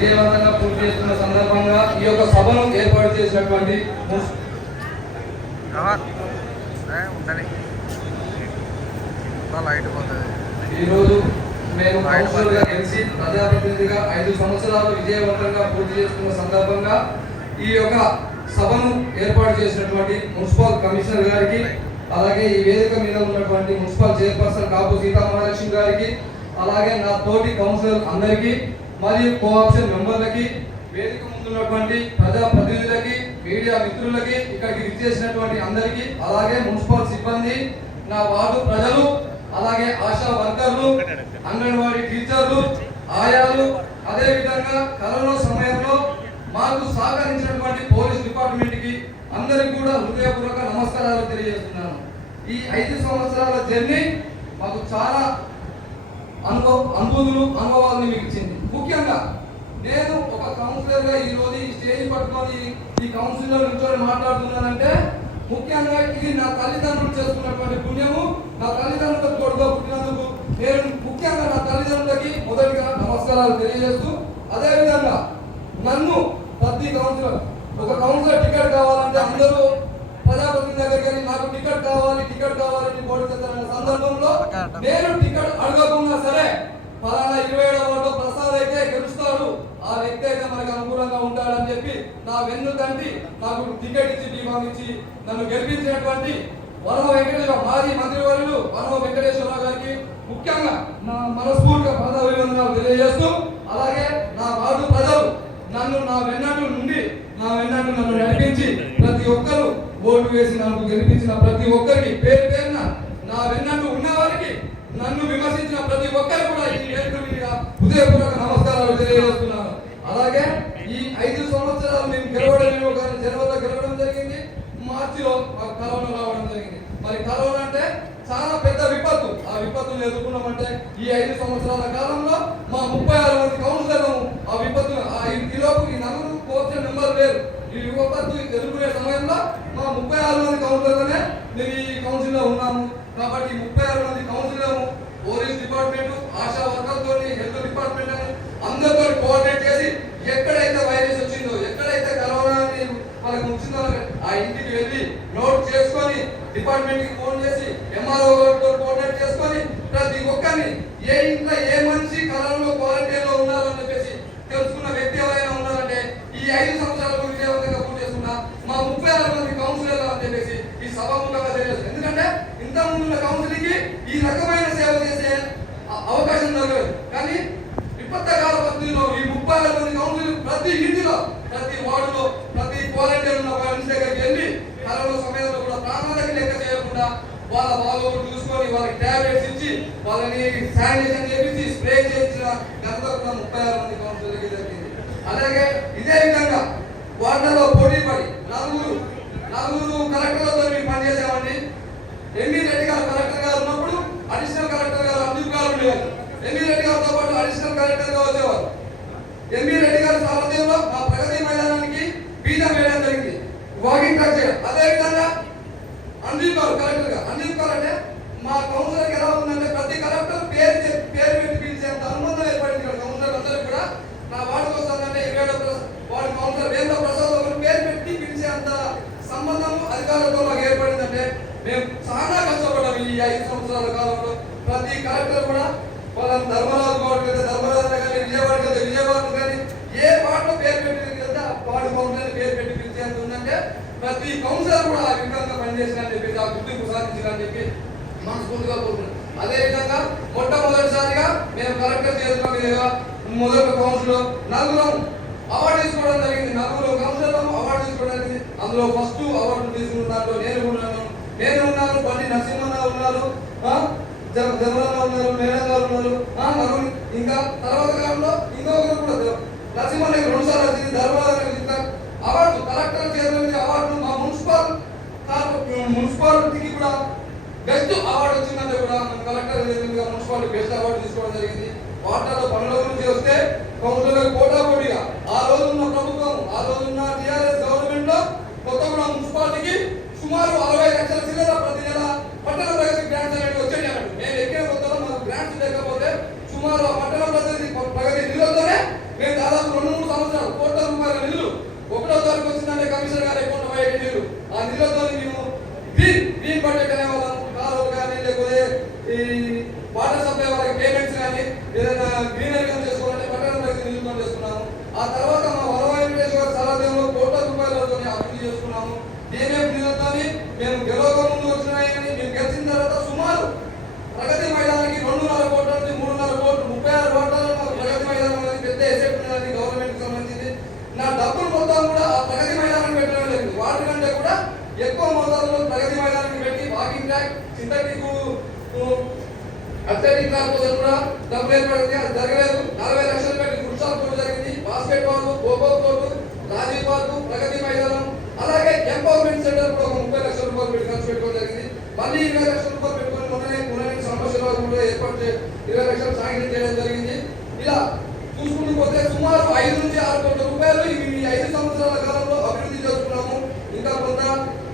విజయవంతంగా పూర్తి చేస్తున్న సందర్భంగా ఈ యొక్క సభను ఏర్పాటు చేసినటువంటి ఈరోజు మేము కౌన్సిలర్గా గెలిచి ప్రజాప్రతినిధిగా 5 సంవత్సరాలు విజయవంతంగా పూర్తి చేస్తున్న సందర్భంగా ఈ యొక్క సభను ఏర్పాటు చేసినటువంటి మున్సిపల్ కమిషనర్ గారికి, అలాగే ఈ వేదిక మీద ఉన్నటువంటి మున్సిపల్ చైర్పర్సన్ కాపు సీతామహాలక్ష్మి గారికి, అలాగే నా తోటి కౌన్సిలర్ అందరికీ మరియు కోఆప్షన్ మెంబర్లకి, వేదిక ముందున్నటువంటి ప్రజా ప్రతినిధులకి, మీడియా మిత్రులకి, ఇక్కడికి విచ్చేసినటువంటి అందరికీ, అలాగే మున్సిపల్ సిబ్బంది, నా వార్డు ప్రజలు, అలాగే ఆశా వర్కర్లు, అంగన్వాడీ టీచర్లు, ఆయాలు, అదేవిధంగా కరోనా సమయంలో మాకు సహకరించినటువంటి పోలీస్ డిపార్ట్మెంట్కి అందరికీ కూడా హృదయపూర్వక నమస్కారాలు తెలియజేస్తున్నాను. ఈ 5 సంవత్సరాల జర్నీ మాకు చాలా అనుభవాలను మీకు ఇచ్చింది. ముఖ్యంగా నేను ఒక కౌన్సిలర్గా ఈరోజు ఈ స్టేజ్ పట్టుకొని ఈ కౌన్సిల్లో నిల్చొని మాట్లాడుతున్నానంటే ముఖ్యంగా ఇది నా తల్లిదండ్రులు చేసుకున్నటువంటి పుణ్యము. నా తల్లిదండ్రులకు తోడుగా పుట్టినందుకు నేను ముఖ్యంగా నా తల్లిదండ్రులకి మొదటిగా నమస్కారాలు తెలియజేస్తూ, అదేవిధంగా నన్ను ప్రతి కౌన్సిలర్ ఒక కౌన్సిలర్ టికెట్ కావాలంటే అందరూ ప్రజాప్రతినిధి దగ్గరికి వెళ్ళి నాకు టికెట్ కావాలి పోటీ చేస్తారనే సందర్భంలో నేను టికెట్ అడగకుండా సరే ఫలానా 27వ వార్డు ప్రసాద్ అయితే గెలుస్తాడు, ఆ వ్యక్తి అయితే మనకు అనుకూలంగా ఉంటాడని చెప్పి నా వెన్ను తండ్రి నాకు టికెట్ ఇచ్చి బీమా ఇచ్చి నన్ను గెలిపించినటువంటి వనమ వెంకటేశ్వర మాజీ మంత్రివర్యులు వనమ వెంకటేశ్వరరావు గారికి ముఖ్యంగా నా మనస్ఫూర్తిగా పాదాభివందనాలు తెలియజేస్తూ, అలాగే నా వార్డు ప్రజలు నా వెన్నట్టు నన్ను నడిపించి ప్రతి ఒక్కరు ఓటు వేసి నాకు గెలిపించిన ప్రతి ఒక్కరికి పేరు పేరున నా వెన్నట్టు ఉన్న వారికి, నన్ను విమర్శించిన ప్రతి ఒక్కరు కూడా ఈ వేదిక మీద హృదయపూర్వక నమస్కారాలు తెలియజేస్తున్నాను. అలాగే ఈ 5 సంవత్సరాలు మేము జనవరిలో గెలవడం జరిగింది. మార్చిలో కరోనా రావడం జరిగింది. మరి కరోనా అంటే చాలా పెద్ద విపత్తు. ఆ విపత్తును ఎదుర్కొన్నామంటే ఈ 5 సంవత్సరాల కాలంలో మా 36 మంది కౌన్సిలర్లు ఆ విపత్తును ఈ నలుగురు కోఆప్షన్ మెంబర్లు లేరు. ఈ విపత్తు ఎదుర్కొనే సమయంలో మా 36 మంది కౌన్సిలర్లనే మేము ఈ కౌన్సిల్లో ఉన్నాము. కాబట్టి 36 మంది కౌన్సిలర్లు పోలీస్ డిపార్ట్మెంట్, ఆశా వర్కర్తో, హెల్త్ డిపార్ట్మెంట్ అని అందరితో కోఆర్డినేట్ చేసి ఎక్కడైతే వైరస్ వచ్చిందో, ఎక్కడైతే కరోనా వాళ్ళకి వచ్చిందో ఆ ఇంటికి వెళ్ళి నోట్ చేసుకొని డిపార్ట్మెంట్ కి ఫోన్ చేసి ఎంఆర్ఓ గారితో కోఆర్డినేట్ చేసుకొని ప్రతి ఒక్కరిని ఏ ఇంట్లో ఏ మనిషి కరోనాలో క్వారంటైన్ లో ఉన్నారని చెప్పేసి తెలుసుకున్న వ్యక్తి ఎవరైనా ఉన్నారంటే ఈ 5 సంవత్సరాలకు విజయవంతంగా పూర్తి చేస్తున్న మా 36 మంది కౌన్సిలర్లు అని చెప్పేసి ఈ సభాముఖంగా తెలియదు. ఎందుకంటే ఇంత ముందున్న కౌన్సిలింగ్ కి ఈ రకమైన సేవ చేసే అవకాశం దొరకలేదు. కానీ విపత్తకాల పరిస్థితుల్లో ఈ 36 మంది కౌన్సిల్ ప్రతి ఇంటిలో, ప్రతి వార్డులో, ప్రతి క్వారంటైన్ ఉన్న మనిషి దగ్గరికి వెళ్ళి కరోనా సమయంలో కూడా ప్రాణాలకు లెక్క చేయకుండా వాళ్ళ బాగోగులు చూసుకొని వాళ్ళకి టాబ్లెట్స్ ఇచ్చి వాళ్ళని శానిటైజేషన్ చేయించి స్ప్రే చేయించిన ఘనత కూడా 36 మంది కౌన్సిలర్కి జరిగింది. అలాగే ఇదే విధంగా వార్డులో పోటీ పడి నలుగురు కలెక్టర్లతో మేము పనిచేసామండి. ఎంబీ రెడ్డి గారు కలెక్టర్ గారు ఉన్నప్పుడు అడిషనల్ కలెక్టర్ గారు అబ్దుల్ గారు ఉండేవారు. ఎంబీ రెడ్డి గారితో పాటు అడిషనల్ కలెక్టర్ గా వచ్చేవారు. ఎంబీ రెడ్డి గారి సారథ్యంలో మా ప్రగతి మైదానానికి బీజం వేయడం జరిగింది, వాకింగ్ ట్రాక్ చేయడం. అదేవిధంగా అంజీవ్ గారు కలెక్టర్ గా, అంజీవ్ గారు అంటే మా కౌన్సిలర్కి ఎలా ఉందంటే ప్రతి కలెక్టర్ పేరు పెట్టి పిలిచేంత అనుబంధం ఏర్పడింది. కౌన్సిలర్ అందరూ కూడా నా వార్డుకు వస్తుందంటే 27వ వార్డు కౌన్సిలర్ వేద ప్రసాద్ గారు పేరు పెట్టి పిలిచేంత సంబంధము అధికారులతో మాకు ఏర్పడిందంటే మేము చాలా కష్టపడ్డాం. ఈ 5 సంవత్సరాల కాలంలో ప్రతి కలెక్టర్ కూడా వాళ్ళని ధర్మరాజు కావట్లేదు, ధర్మరాజు కానీ విజయవాడ కానీ ఏ వార్డులో పేరు పెట్టి వెళ్తే వార్డు కౌన్సిలర్ పేరు పెట్టి పిలిచేంత ఉందంటే ప్రతి కౌన్సిలర్ కూడా ఆ విధంగా పనిచేసినని చెప్పి ఆ గుర్తింపు సాధించాలని చెప్పి మనస్ఫూర్తిగా కోరుతున్నాం. అదేవిధంగా మొట్టమొదటిసారిగా మేము కలెక్టర్ చేసిన విధంగా మొదటి కౌన్సిల్ 4 అవార్డు తీసుకోవడం జరిగింది. 4 కౌన్సిలర్లు అవార్డు తీసుకోవడం జరిగింది. అందులో ఫస్ట్ అవార్డు తీసుకున్న దాంట్లో నేను ఉన్నాను, బండి నరసింహన్న ఉన్నారు, జమరన్న ఉన్నారు, మేడం గారు ఉన్నారు. ఇంకా తర్వాత కాలంలో ఇంకొకరు కూడా నరసింహన్న 2 సార్లు వచ్చింది. ధర్మరాజు అవార్డు కలెక్టర్ చేసిన అవార్డు మా మున్సిపాలిటీకి కూడా బెస్ట్ అవార్డు వచ్చిందంటే కూడా మన కలెక్టర్ మున్సిపాలిటీ బెస్ట్ అవార్డు తీసుకోవడం జరిగింది. వార్డులో పనుల గురించి వస్తే కౌన్సిలర్ పోటాపోటీగా ఆ రోజున్న ప్రభుత్వం, ఆ రోజున్న టీఆర్ఎస్ గవర్నమెంట్ లో కొత్తగూడ మున్సిపాలిటీకి సుమారు 60 లక్షల చిల్లర ప్రతి నెల పట్టణ ప్రగతి గ్రాంట్స్ అనేవి వచ్చాయి అన్నట్టు. మేము ఎక్కిన కొత్తలో మాకు గ్రాంట్స్ లేకపోతే సుమారు ఆ పట్టణ ప్రగతి నిధులతోనే మేము దాదాపు 2 ఏమేమి నిధులతో మేము గెలవక ముందు వచ్చినాయి కానీ మేము గెలిచిన తర్వాత సుమారు ప్రగతి మైదానానికి 2.5 కోట్ల నుంచి 3.5 కోట్లు 36 వాటాలు ప్రగతి మైదానం అనేది పెద్ద ఎసెట్ ఉన్నది గవర్నమెంట్ సంబంధించింది. నా డబ్బులు మొత్తం కూడా ఆ ప్రగతి మైదానానికి పెట్టడం లేదు. వాటి కంటే కూడా ఎక్కువ మొత్తంలో ప్రగతి మైదానానికి పెట్టి walking track synthetic athletic track కోసం కూడా డబ్బులు ఏర్పడింది. అది జరగలేదు. 40 లక్షలు పెట్టి ఫుట్సాల్ కోర్టు జరిగింది, basketball, kho kho court, Rajiv park, Pragati మైదానం, అలాగే ఎంపవర్మెంట్ సెంటర్ కూడా 30 లక్షల రూపాయలు పెట్టి ఖర్చు పెట్టుకోవడం జరిగింది. మళ్ళీ 20 లక్షల రూపాయలు పెట్టుకొని మొన్ననే సమస్యలు కూడా ఏర్పాటు 20 లక్షలు శాంక్షన్ చేయడం జరిగింది. ఇలా చూసుకుంటూ పోతే సుమారు 5 నుంచి 6 కోట్ల రూపాయలు ఈ 5 సంవత్సరాల కాలంలో అభివృద్ధి చేసుకున్నాము. ఇంకా కొంత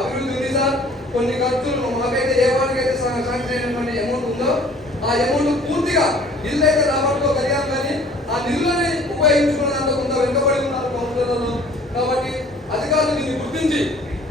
అభివృద్ధి ఉంది సార్. కొన్ని ఖర్చులు మాకైతే ఏ వాడికైతే శాంక్షన్ అయినటువంటి అమౌంట్ ఉందో ఆ అమౌంట్ పూర్తిగా నిధులు అయితే రాబట్టుకోగలిగాం, కానీ ఆ నిధులని ఉపయోగించుకున్న దాంట్లో కొంత వెనుకబడి ఉన్నారు కౌన్సిలర్లలో. కాబట్టి అధికారులు దీన్ని గుర్తించి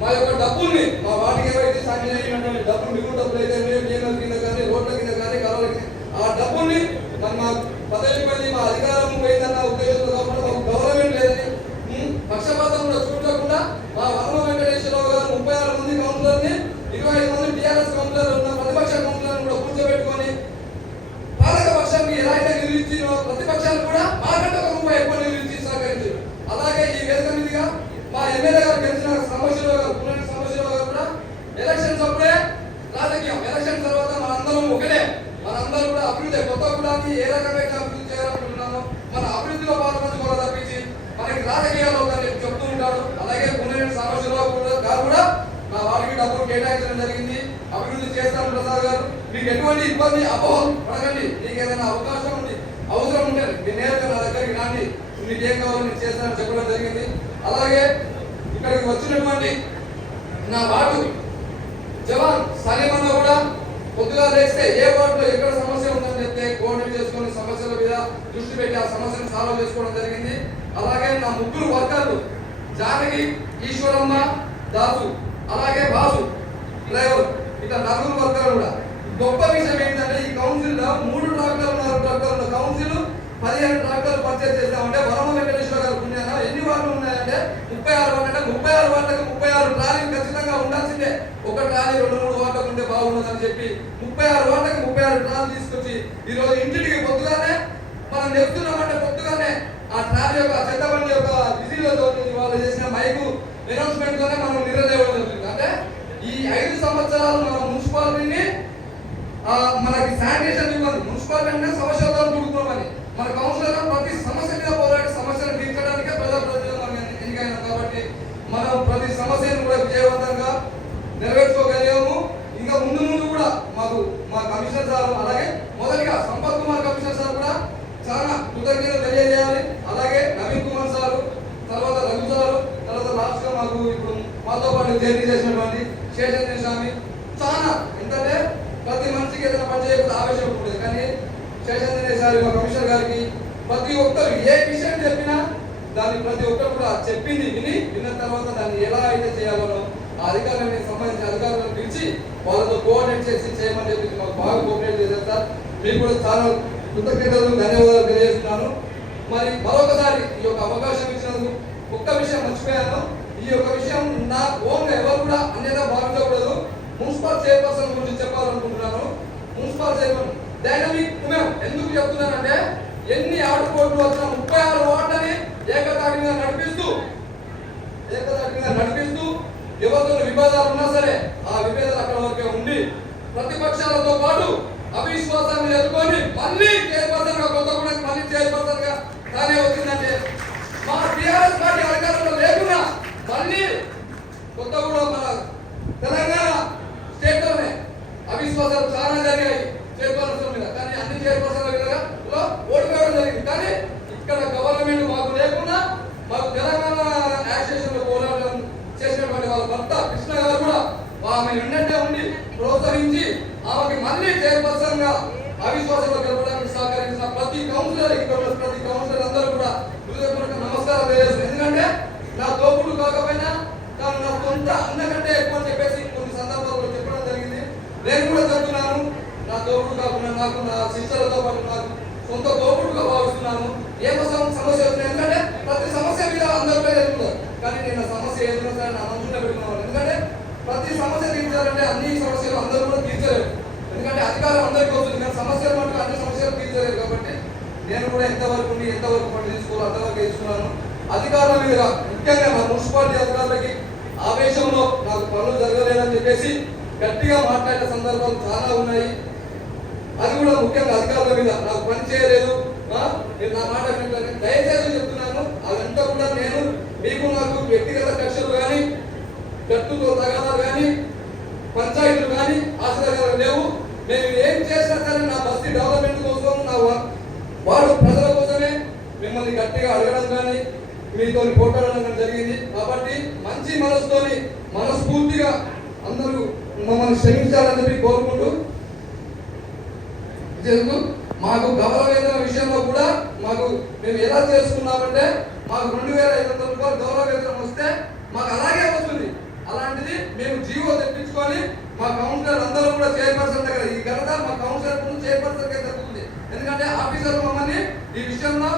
మా యొక్క డబ్బుల్ని మా వాటికి ఏవైతే శాంక్షన్ అయినటువంటి డబ్బులు మిగులు డబ్బులు అయితే బియ్యం కింద కానీ రోడ్ల కింద కానీ కలవల ఆ డబ్బుల్ని మా పదవి పడి మా అధికారం పోయిందన్న ఉద్దేశంతో కాకుండా మాకు గవర్నమెంట్ లేదని పక్షపాతం కూడా చూడకుండా మా వర్మ వెంకటేశ్వరరావు గారు 36 మంది కౌన్సిలర్ని 25 మంది టీఆర్ఎస్ కౌన్సిలర్ ఉన్న ప్రతిపక్ష కౌన్సిలర్ని కూడా కూర్చోబెట్టుకొని పాలక పక్షానికి ఎలా అయితే నిధులు ఇచ్చినో ప్రతిపక్షాలు కూడా మాకంటే ఒక రూపాయి ఎక్కువ నిధులు ఇచ్చి సహకరించారు. అలాగే ఈ వేదిక మీదుగా మా ఎమ్మెల్యే గారు గెలిచిన సమస్యరావు గారు కూడా ఎలక్షన్స్ అప్పుడే రాజకీయం, ఎలక్షన్ తర్వాత మనందరం ఒకటే, మనందరూ కూడా అభివృద్ధి కొత్త కూడా ఏ రకంగా అభివృద్ధి చేయాలనుకుంటున్నామో మన అభివృద్ధిలో పాల్పంచుకోవాలి తప్పించి మనకి రాజకీయాల్లో చెప్తూ ఉంటాడు. అలాగే పునరేని సమస్యరావు గారు కూడా నా వారికి డబ్బులు కేటాయించడం జరిగింది. అభివృద్ధి చేస్తాను ప్రసాద్ గారు, మీకు ఎటువంటి ఇబ్బంది అపోహం పడకండి. మీకు ఏదైనా అవకాశం ఉంది, అవసరం ఉంటే మీ నేరుగా నా దగ్గరికి రాండి, మీకు ఏం కావాలో నేను చేస్తానని చెప్పడం జరిగింది. అలాగే ఇక్కడికి వచ్చినటువంటి నా వార్డు జవాన్ సలీమన్న కూడా కొద్దిగా లేస్తే ఏ వార్డులో ఎక్కడ సమస్య ఉందని చెప్తే కోఆర్డినేట్ చేసుకుని సమస్యల మీద దృష్టి పెట్టి ఆ సమస్యను సాల్వ్ చేసుకోవడం జరిగింది. అలాగే నా 3 వర్కర్లు జానకి, ఈశ్వరమ్మ, దాసు, అలాగే బాసు డ్రైవర్, ఇట్లా 4 వర్కర్లు కూడా. గొప్ప విషయం ఏంటంటే ఈ కౌన్సిల్ లో 3 ట్రాక్టర్లు 4 ట్రాక్టర్లు కౌన్సిల్ 15 ట్రాక్టర్లు పర్చేజ్ చేస్తామంటే వరమ వెంకటేశ్వర గారు పుణ్యాన ఎన్ని వార్డులు ఉన్నాయంటే 36 వార్డు. అంటే 36 వార్డులకు 36 ట్రాలీలు ఖచ్చితంగా ఉండాల్సిందే. ఒక ట్రాలీ 2-3 వార్డులకు ఉంటే బాగుండదని చెప్పి 36 వార్డులకు 36 ట్రాలీలు తీసుకొచ్చి ఈరోజు ఇంటికి పొద్దుగానే మనం చెప్తున్నామంటే పొద్దుగానే ఆ ట్రాలీ యొక్క చెత్తబండి యొక్క విజిలతో వాళ్ళు చేసిన మైకు అనౌన్స్మెంట్ తోనే మనం నిర్ణయం జరుగుతుంది. అంటే ఈ 5 సంవత్సరాలు మన మున్సిపాలిటీని మనకి శానిటేషన్ ఇవ్వండి, మున్సిపాలిటీ అంటే సమస్యలతో కూడుకున్నామని మన కౌన్సిలర్ ప్రతి సమస్య మీద పోరాడి సమస్యను తీర్చడానికే ప్రజాప్రతినిధులు మనం ఎన్నికైనాం. కాబట్టి మనం ప్రతి సమస్యను కూడా విజయవంతంగా నెరవేర్చుకోగలిగాము. ఇంకా ముందు కూడా మాకు మా కమిషనర్ సార్, అలాగే మొదటిగా సంపత్ కుమార్ కమిషనర్ సార్ కూడా చాలా కృతజ్ఞతలు తెలియజేయాలి. అలాగే నవీన్ కుమార్ సారు, తర్వాత రఘు సారు, తర్వాత లాస్ట్ గా మాకు ఇప్పుడు మాతో పాటు జర్నీ చేసినటువంటి శేషేంద్ర స్వామి. చాలా ఎందుకంటే ప్రతి మనిషికి ఏదైనా పని చేయకపోతే ఆవేశం ఉంటుంది, కానీ శేషేంద్ర సారి మా కమిషనర్ గారికి ప్రతి ఒక్కరు ఏ విషయం చెప్పినా దాన్ని ప్రతి ఒక్కరు కూడా చెప్పింది విన్న తర్వాత దాన్ని ఎలా అయితే చేయాలనో ఆ అధికారులకు సంబంధించిన అధికారులను పిలిచి వాళ్ళతో కోఆర్డినేట్ చేసి చేయమని చెప్పి మాకు బాగా కోఆర్డినేట్ చేశారు సార్. మీకు కూడా చాలా కృతజ్ఞతలు, ధన్యవాదాలు తెలియజేస్తున్నాను. మరి మరొకసారి ఈ యొక్క అవకాశం ఇచ్చినందుకు ఒక్క విషయం మర్చిపోయాను. ఈ యొక్క విషయం నా ఓన్గా ఎవరు కూడా అన్యదా భావించకూడదు. మున్సిపల్ చైర్పర్సన్ గురించి చెప్పాలనుకుంటున్నాను. మున్సిపల్ చైర్మన్ డైనమిక్ ఉమెన్ ఎందుకు చెప్తున్నానంటే ఎన్ని ఆటుపోట్లు వచ్చినా 36 వార్డులని ఏకతాటిగా నడిపిస్తూ ఎవరితో విభేదాలు ఉన్నా సరే ఆ విభేదాలు అక్కడ వరకే ఉండి ప్రతిపక్షాలతో పాటు అవిశ్వాసాన్ని ఎదుర్కొని మళ్ళీ చైర్పర్సన్ గా కొత్తగూడెం మళ్ళీ చైర్పర్సన్ గా తానే వచ్చిందంటే మా టీఆర్ఎస్ పార్టీ అధికారంలో లేకున్నా మళ్ళీ కొత్తగూడెం మన తెలంగాణ స్టేట్ లోనే అవిశ్వాసాలు చాలా జరిగాయి చైర్పర్సన్ మీద, కానీ అన్ని చైర్పర్సన్ల మీద ఓడిపోవడం జరిగింది. కానీ ఇక్కడ గవర్నమెంట్ మాకు లేకుండా మాకు తెలంగాణ యాక్సేషన్ లో పోరాటం చేసినటువంటి వాళ్ళ భర్త కృష్ణ గారు కూడా ఆమె వెంటనే ఉండి ప్రోత్సహించి ఆమెకి మళ్ళీ చైర్పర్సన్ గా అవిశ్వాసంలో గెలవడానికి సహకరించిన ప్రతి కౌన్సిలర్ ప్రతి కౌన్సిలర్ అందరూ కూడా హృదయపూర్వక నమస్కారం తెలియజేస్తుంది. ఎందుకంటే నా తోపుడు కాకపోయినా తాను నా సొంత అందకంటే ఎక్కువ చెప్పేసి కొన్ని సందర్భాల్లో చెప్పడం జరిగింది. నేను కూడా చెప్తున్నాను, నా తోపుడు కాకుండా నాకు నా సిస్టర్లతో పాటు నాకు సొంత తోపుడుగా భావిస్తున్నాను. ఏ సమస్య వచ్చినా ఎందుకంటే ప్రతి సమస్య మీద అందరిపై ఎదుగుతారు, కానీ నేను సమస్య ఎదుగుతాను నా మనసులో పెట్టుకున్నాను. ఎందుకంటే అన్ని సమస్యలు అందరూ కూడా తీర్చలేరు, ఎందుకంటే అధికారం అందరికీ వస్తుంది కానీ సమస్యలు మటుకు అన్ని సమస్యలు తీర్చలేరు. కాబట్టి నేను కూడా ఎంతవరకు ఉండి ఎంతవరకు పని తీసుకోవాలి అంతవరకు తీసుకున్నాను. అధికారుల మీద ముఖ్యంగా మా మున్సిపాలిటీ అధికారులకి ఆవేశంలో నాకు పనులు జరగలేదని చెప్పేసి గట్టిగా మాట్లాడిన సందర్భాలు చాలా ఉన్నాయి. అది కూడా ముఖ్యంగా అధికారుల మీద నాకు పని చేయలేదు, మీరు నా మాట వింటారు, దయచేసి చెప్తున్నాను. అదంతా కూడా నేను మీకు నాకు వ్యక్తిగత కక్షలు కానీ గట్టుతో తగాదాలు కానీ పంచాయతీలు కానీ ఆశ్రయాలు లేవు. నేను ఏం చేసినా సరే నా బస్తీ డెవలప్మెంట్ కోసం, నా వాడు ప్రజల కోసమే మిమ్మల్ని గట్టిగా అడగడం కానీ మీతో పోట్లాడడం కానీ జరిగింది. కాబట్టి మంచి మనసుతోని మనస్ఫూర్తిగా అందరూ మమ్మల్ని క్షమించాలని చెప్పి కోరుకుంటూ మాకు గౌరవ వేతన విషయంలో కూడా మేము ఎలా చేసుకున్నామంటే మాకు 2500 రూపాయలు గౌరవ వేతనం వస్తే మాకు అలాగే వస్తుంది. అలాంటిది మేము జీవో తెప్పించుకొని మా కౌన్సిలర్ అందరూ కూడా చైర్పర్సన్ దగ్గర ఈ ఘనత మా కౌన్సిలర్ చైర్పర్సన్ జరుగుతుంది. ఎందుకంటే ఆఫీసర్ మమ్మల్ని ఈ విషయంలో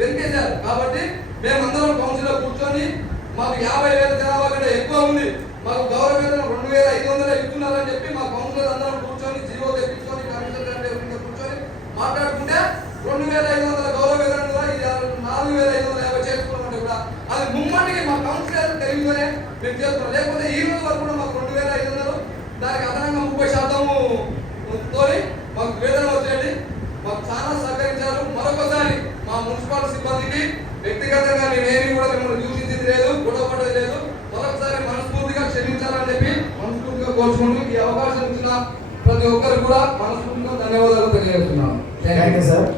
వెలికేశారు. కాబట్టి మేమందరం కౌన్సిలర్ కూర్చొని మాకు 50,000 జనాభా కంటే ఎక్కువ ఉంది, మాకు గౌరవ వేతనం 2500 ఇస్తున్నారని చెప్పి మా కౌన్సిలర్ అందరం కూర్చొని జీవో తెప్పించుకొని కమిషనర్ గారి కూర్చొని మాట్లాడుకుంటే 2500 గౌరవ వేతనం కూడా 4550 చేసుకున్నామంటే కూడా అది ముమ్మటికి మా కౌన్సిలర్ తెలివితోనే మేము చేస్తున్నాం. లేకపోతే ఈ రోజు వరకు కూడా మాకు 2500 దానికి అదనంగా 30% తోని మాకు వేతనం వచ్చేది. మాకు చాలా సహకరించారు. మరొకసారి మా మున్సిపల్ సిబ్బందికి వ్యక్తిగతంగా నేనేమి కూడా మిమ్మల్ని దూషించింది లేదు, గొడవపడేది లేదు. మరొకసారి మనస్ఫూర్తిగా క్షమించాలని చెప్పి మనస్ఫూర్తిగా కోరుకుంటూ ఈ అవకాశం ఇచ్చిన ప్రతి ఒక్కరికి కూడా మనస్ఫూర్తిగా ధన్యవాదాలు తెలియజేస్తున్నాను. Thank you sir.